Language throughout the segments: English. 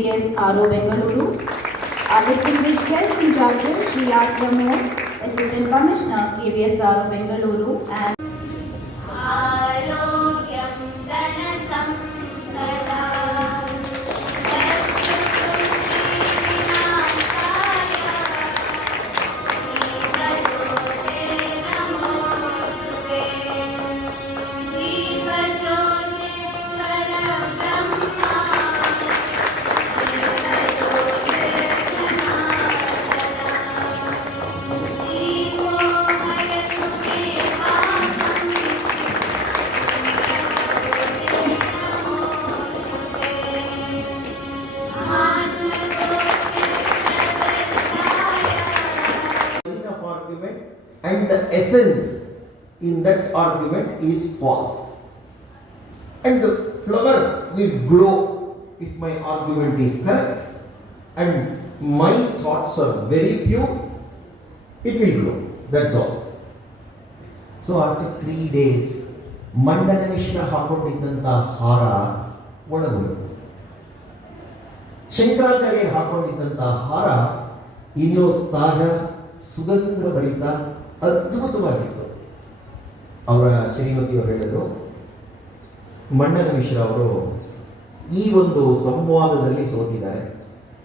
KVS RO Bengaluru. Our distinguished guest in judges, Shri R. Pramod, Assistant Commissioner, KVS RO Bengaluru, and and the essence in that argument is false, and the flower will glow if my argument is correct, and my thoughts are very pure, it will glow. That's all. So after 3 days, ಮಂಡಲ ಮಿಶ್ರ ಹಾಕೊಂಡಿದ್ದಂಥ ಹಾರ ಒಣಗೋಯ್ತು. ಶಂಕರಾಚಾರ್ಯ ಹಾಕೊಂಡಿದ್ದಂಥ ಹಾರ ಇನ್ನೂ ತಾಜಾ ಸುಗಂಧ ಭರಿತ ಅದ್ಭುತವಾಗಿತ್ತು. ಅವರ ಶ್ರೀಮತಿಯವರು ಹೇಳಿದರು, ಮಂಡಲ ಮಿಶ್ರ ಅವರು ಈ ಒಂದು ಸಂವಾದದಲ್ಲಿ ಸೋತಿದ್ದಾರೆ.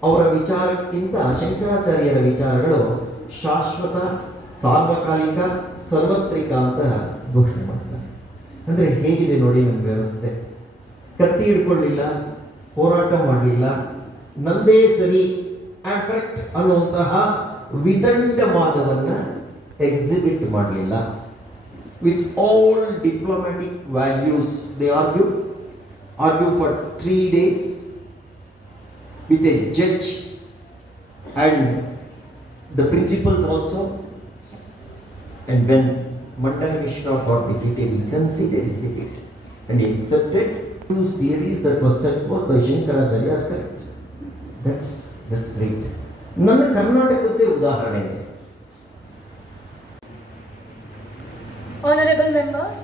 ಅವರ ವಿಚಾರಕ್ಕಿಂತ ಶಂಕರಾಚಾರ್ಯರ ವಿಚಾರಗಳು ಶಾಶ್ವತ, ಸಾರ್ವಕಾಲಿಕ, ಸಾರ್ವತ್ರಿಕ ಅಂತ ಘೋಷಣೆ ಮಾಡ್ತಾರೆ. ಅಂದರೆ ಹೇಗಿದೆ ನೋಡಿ ನಮ್ಮ ವ್ಯವಸ್ಥೆ. ಕತ್ತಿ ಹಿಡ್ಕೊಳ್ಳಿಲ್ಲ, ಹೋರಾಟ ಮಾಡಲಿಲ್ಲ, ನಂದೇ ಸರಿ ಕರೆಕ್ಟ್ ಅನ್ನುವಂತಹ ವಿದಂಡವಾದವನ್ನ ಎಕ್ಸಿಬಿಟ್ ಮಾಡಲಿಲ್ಲ. With all diplomatic values they argue for 3 days with a judge and the principals also. And when Mandana Mishra got defeated, he considered his defeat and he accepted those theories that was set forth by Shankaracharya as correct. That's great. ನನ್ನ ಕರ್ನಾಟಕಕ್ಕೆ ಉದಾಹರಣೆ ಇದೆ. Honorable members,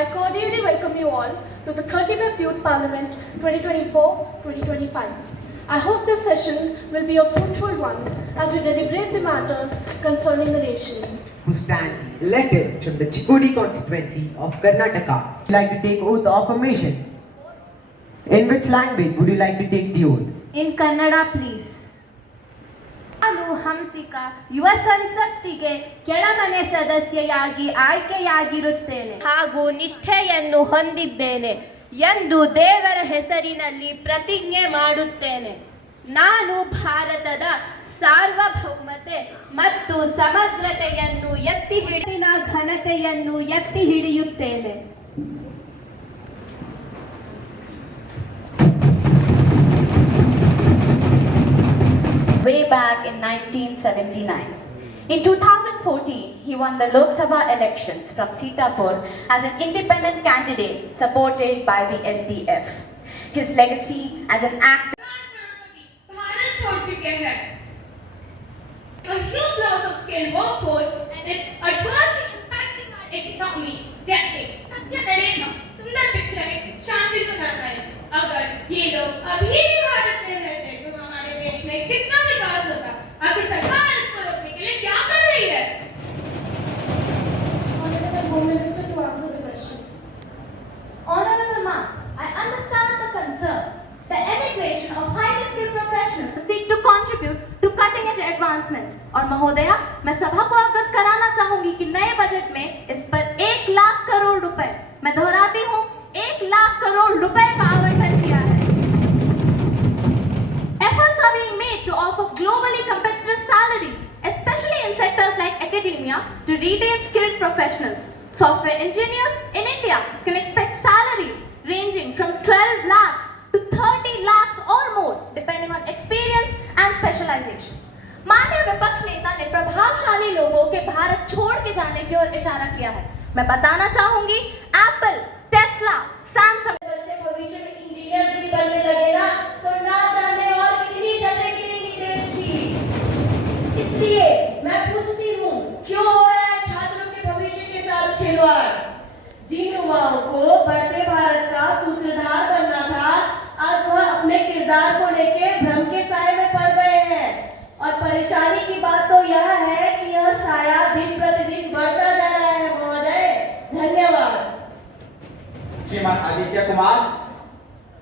I cordially welcome you all to the 35th Youth Parliament 2024-2025. I hope this session will be a fruitful one as we deliberate the matters concerning the nation. Who stands elected from the Chikodi constituency of Karnataka. Would you like to take oath of affirmation? In which language would you like to take the oath? In Kannada, please. ನಾನು ಹಂಸಿಕ ಯುವ ಸಂಸತ್ತಿಗೆ ಕೆಳಮನೆ ಸದಸ್ಯೆಯಾಗಿ ಆಯ್ಕೆಯಾಗಿರುತ್ತೇನೆ ಹಾಗೂ ನಿಷ್ಠೆಯನ್ನು ಹೊಂದಿದ್ದೇನೆ ಎಂದು ದೇವರ ಹೆಸರಿನಲ್ಲಿ ಪ್ರತಿಜ್ಞೆ ಮಾಡುತ್ತೇನೆ. ನಾನು ಭಾರತದ ಸಾರ್ವಭೌಮತೆ ಮತ್ತು ಸಮಗ್ರತೆಯನ್ನು ಎತ್ತಿ ಹಿಡಿದ ಘನತೆಯನ್ನು ಎತ್ತಿ ಹಿಡಿಯುತ್ತೇನೆ. Way back in 1979. In 2014, he won the Lok Sabha elections from Sitapur as an independent candidate supported by the LDF. His legacy as an actor Bharat छोड़ चुके हैं. A huge loss of skilled workforce and is adversely impacting our economy. जैसे सत्य डरेगा, सुंदर picture शांति को ना पाए. अगर ये लोग अभी भी भारत में रहते तो हमारे देश में कितना विकास होता. आखिर सरकार इसको रोकने के लिए क्या कर रही है? Honorable Home Minister to answer the question. Honorable Ma'am, I understand the concern. The emigration of highly skilled professionals seek to contribute to cutting edge advancements. और महोदया, मैं सभा को अवगत कराना चाहूंगी कि नए बजट में इस पर 1 लाख करोड़ रुपए, मैं दोहराती हूँ 1 लाख करोड़ रुपए का आवंटन किया है. Efforts are being made to offer globally competitive salaries, especially in sectors like academia, to retain skilled professionals. Software engineers in India can expect salaries ranging from 12 lakhs to 30 lakhs or more, depending on experience and specialization. माननीय विपक्ष नेता ने प्रभावशाली लोगों के भारत छोड़ के जाने की ओर इशारा किया है. मैं बताना चाहूंगी, एप्पल, टेस्ला, सैमसंग बच्चे भविष्य में इंजीनियर भी बनने लगे ना, तो ना जाने और कितनी जगह गिरेगी देश की. इसलिए मैं पूछती हूँ, क्यों हो रहा है छात्रों के भविष्य के साथ खिलवाड़? जिन युवाओं को बढ़ते भारत का सूत्रधार बनना था, आज वह अपने किरदार को लेके परेशानी की बात तो यह है कि यह साया दिन प्रतिदिन बढ़ता जा रहा है महोदय। धन्यवाद। श्रीमान आदित्य कुमार।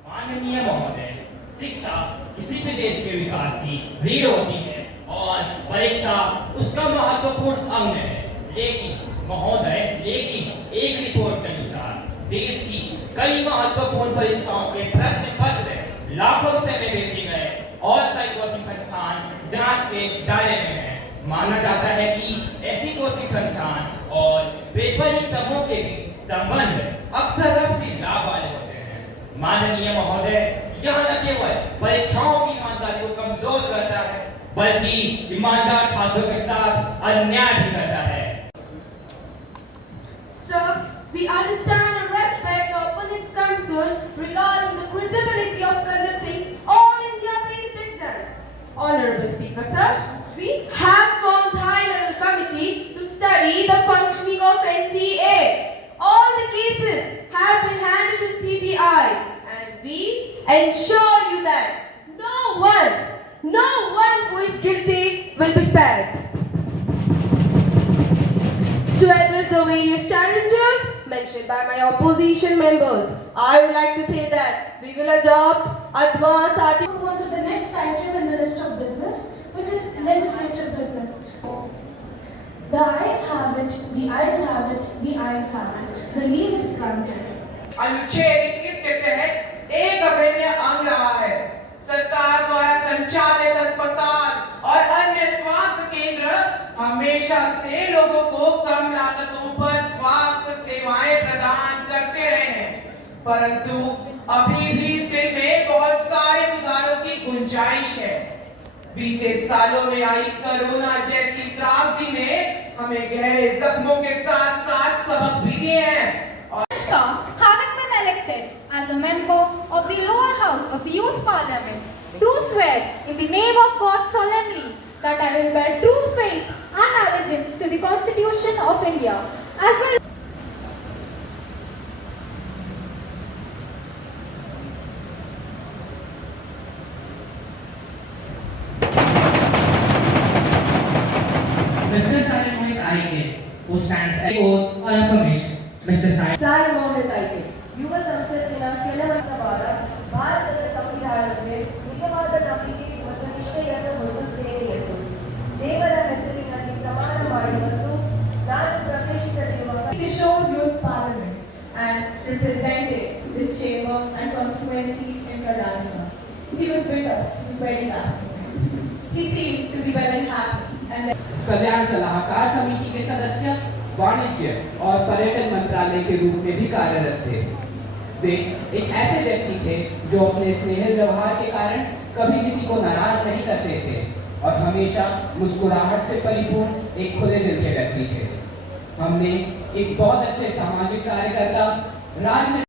माननीय महोदय, शिक्षा किसी भी देश के विकास की रीढ़ होती है और परीक्षा उसका महत्वपूर्ण अंग है। लेकिन महोदय, एक रिपोर्ट के अनुसार देश की कई महत्वपूर्ण परीक्षाओं के प्रश्न पत्र लाखों रुपए में बेचे गए और कई कोचिंग संस्थान जांच के दायरे में हैं। माना जाता है कि ऐसी कोचिंग संस्थान और पेपर समूह के बीच संबंध अक्सर आपसी लाभ वाले होते हैं। माननीय महोदय, यह न केवल परीक्षाओं की ईमानदारी को कमजोर करता है बल्कि ईमानदार छात्रों के साथ अन्याय भी करता है। Sir, we understand and respect our opponent's concern regarding the credibility of conducting all India-based exams. Honorable Speaker, sir, we have formed high-level committee to study the functioning of NTA. All the cases have been handed to CBI, and we ensure you that no one who is guilty will be spared. To address the various challenges mentioned by my opposition members, I would like to say that we will adopt advanced article. Move on to the next item in the list of business, which is legislative business. The ayes have it, the ayes have it, the ayes have it. The leave is granted. अनुच्छेद 21 के तहत एक अभिन्न अंग रहा है। सरकार द्वारा संचालित अस्पताल और अन्य स्वास्थ्य केंद्र हमेशा से लोगों को कम लागतों पर स्वास्थ्य सेवाएं प्रदान करते रहे हैं, परंतु अभी भी इस बिल में बहुत सारे सुधारों की गुंजाइश है। बीते सालों में आई कोरोना जैसी त्रासदी ने हमें गहरे जख्मों के साथ साथ सबक भी दिए हैं। Having been elected as a member of the lower house of the youth parliament, do swear in the name of God solemnly that I will bear true faith and allegiance to the Constitution of India as well. Mr. Sai Mohit Aike, who stands at oath or affirmation. Mr. Sai. Sai Mohit ಆಯ್ಕೆ ಯುವ ಸಂಸತ್ತಿನ ಕೆಲವೊಂದು ವಾರ ಭಾರತದ ಸಂವಿಧಾನಕ್ಕೆ ನಿಜವಾದ ನಂಬಿಕೆ ಮತ್ತು ನಿಷ್ಠೆಯನ್ನು ಹೊಂದುತ್ತೇನೆ ಎಂದು ದೇವರ ಹೆಸರಿನಲ್ಲಿ ಪ್ರಮಾಣ ಮಾಡಿ ಮತ್ತು ನಾನು ಪ್ರವೇಶಿಸಲಿರುವ Kishore Youth Parliament and represented the chamber and constituency in Karnataka. He was with us very last night. He seemed to be well and happy and कल्याण सलाहकार समिति के सदस्य वाणिज्य और पर्यटन मंत्रालय के रूप में भी कार्यरत थे। वे एक ऐसे व्यक्ति थे जो अपने स्नेह व्यवहार के कारण कभी किसी को नाराज नहीं करते थे और हमेशा मुस्कुराहट से परिपूर्ण एक खुले दिल के व्यक्ति थे। हमने एक बहुत अच्छे सामाजिक कार्यकर्ता राजनीति